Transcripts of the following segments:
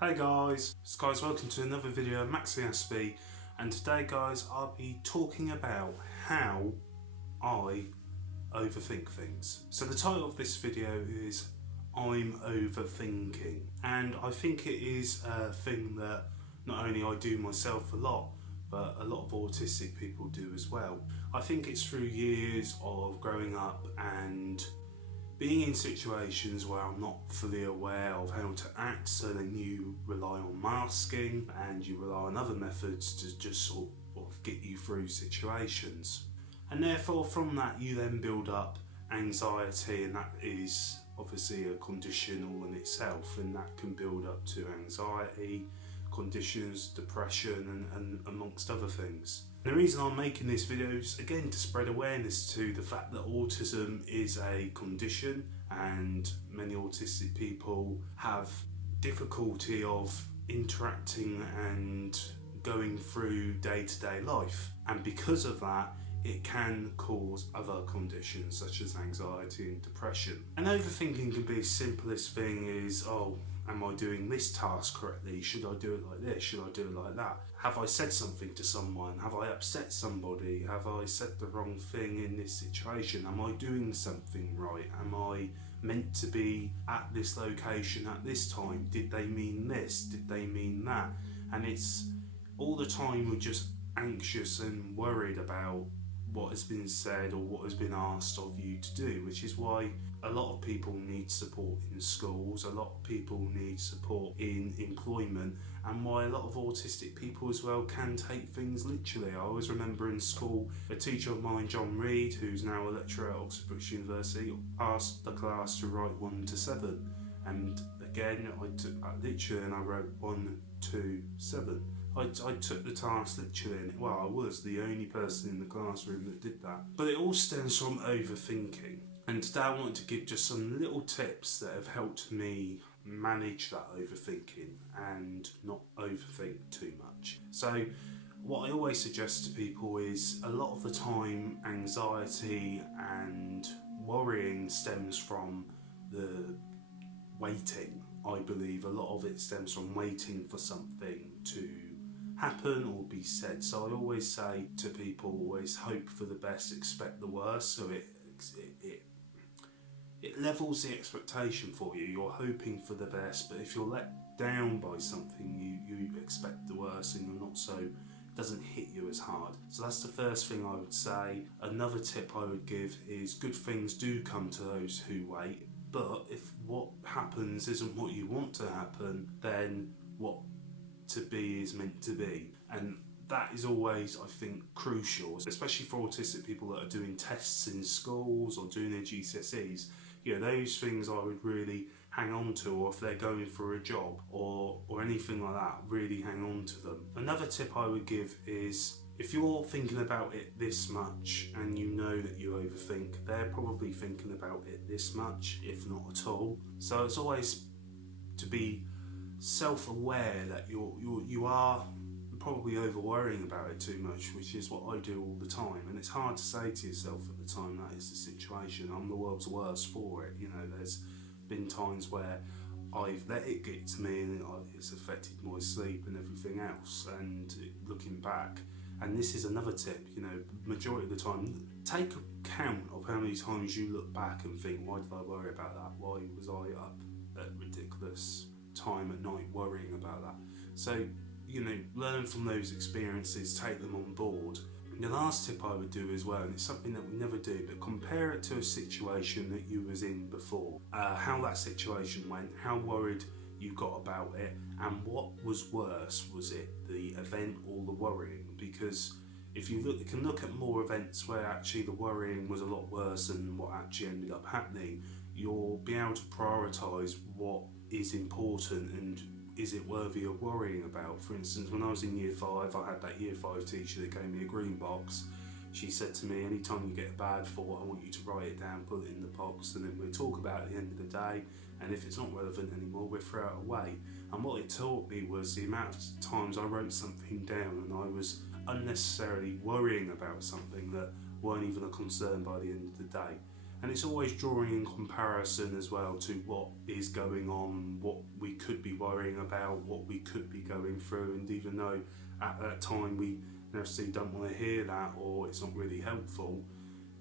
Hey guys, welcome to another video of MaxiAspie, and today guys I'll be talking about how I overthink things. So the title of this video is I'm Overthinking, and I think it is a thing that not only I do myself a lot, but a lot of autistic people do as well. I think it's through years of growing up and being in situations where I'm not fully aware of how to act, so then you rely on masking and you rely on other methods to just sort of get you through situations. And therefore from that you then build up anxiety, and that is obviously a condition all in itself, and that can build up to anxiety conditions, depression and amongst other things. And the reason I'm making this video is again to spread awareness to the fact that autism is a condition, and many autistic people have difficulty of interacting and going through day-to-day life, and because of that it can cause other conditions such as anxiety and depression. And overthinking can be as simple as thing is, oh, am I doing this task correctly? Should I do it like this? Should I do it like that? Have I said something to someone? Have I upset somebody? Have I said the wrong thing in this situation? Am I doing something right? Am I meant to be at this location at this time? Did they mean this? Did they mean that? And it's all the time we're just anxious and worried about what has been said or what has been asked of you to do, which is why a lot of people need support in schools, a lot of people need support in employment, and why a lot of autistic people as well can take things literally. I always remember in school a teacher of mine, John Reed, who's now a lecturer at Oxford Brookes University, asked the class to write 1 to 7, and again I took that literally and I wrote 1, 2, 7. I took the task literally, and well, I was the only person in the classroom that did that. But it all stems from overthinking. And today I want to give just some little tips that have helped me manage that overthinking and not overthink too much. So what I always suggest to people is a lot of the time anxiety and worrying stems from the waiting. I believe a lot of it stems from waiting for something to happen or be said. So I always say to people, always hope for the best, expect the worst. So it levels the expectation for you. You're hoping for the best, but if you're let down by something, you expect the worst, and you're not so, it doesn't hit you as hard. So that's the first thing I would say. Another tip I would give is good things do come to those who wait, but if what happens isn't what you want to happen, then what to be is meant to be. And that is always, I think, crucial, especially for autistic people that are doing tests in schools or doing their GCSEs. You know, those things I would really hang on to, or if they're going for a job or anything like that, really hang on to them. Another tip I would give is, if you're thinking about it this much and you know that you overthink, they're probably thinking about it this much, if not at all. So it's always to be self-aware that you are probably over worrying about it too much, which is what I do all the time, and it's hard to say to yourself at the time that is the situation. I'm the world's worst for it. You know, there's been times where I've let it get to me and it's affected my sleep and everything else, and looking back, and this is another tip, you know, majority of the time take account of how many times you look back and think, why did I worry about that? Why was I up at ridiculous time at night worrying about that? So, you know, learn from those experiences, take them on board. And the last tip I would do as well, and it's something that we never do, but compare it to a situation that you was in before. How that situation went, how worried you got about it, and what was worse, was it the event or the worrying? Because if you can look at more events where actually the worrying was a lot worse than what actually ended up happening, you'll be able to prioritise what is important and is it worthy of worrying about. For instance, when I was in year 5, I had that year 5 teacher that gave me a green box. She said to me, anytime you get a bad thought, I want you to write it down, put it in the box, and then we'll talk about it at the end of the day, and if it's not relevant anymore, we'll throw it away. And what it taught me was the amount of times I wrote something down and I was unnecessarily worrying about something that weren't even a concern by the end of the day. And it's always drawing in comparison as well to what is going on, what we could be worrying about, what we could be going through, and even though at that time we necessarily don't want to hear that or it's not really helpful,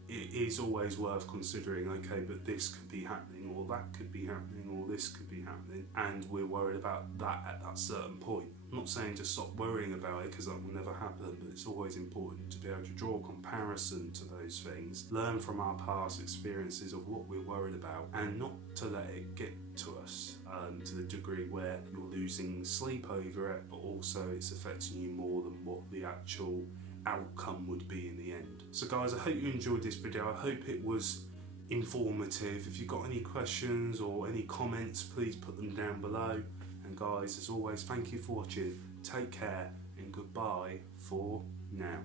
it is always worth considering, okay, but this could be happening, or that could be happening, or this could be happening, and we're worried about that at that certain point. I'm not saying just stop worrying about it, because that will never happen, but it's always important to be able to draw a comparison to those things, learn from our past experiences of what we're worried about, and not to let it get to us to the degree where you're losing sleep over it, but also it's affecting you more than what the actual outcome would be in the end. So guys, I hope you enjoyed this video. I hope it was informative. If you've got any questions or any comments, please put them down below. And guys, as always, thank you for watching. Take care and goodbye for now.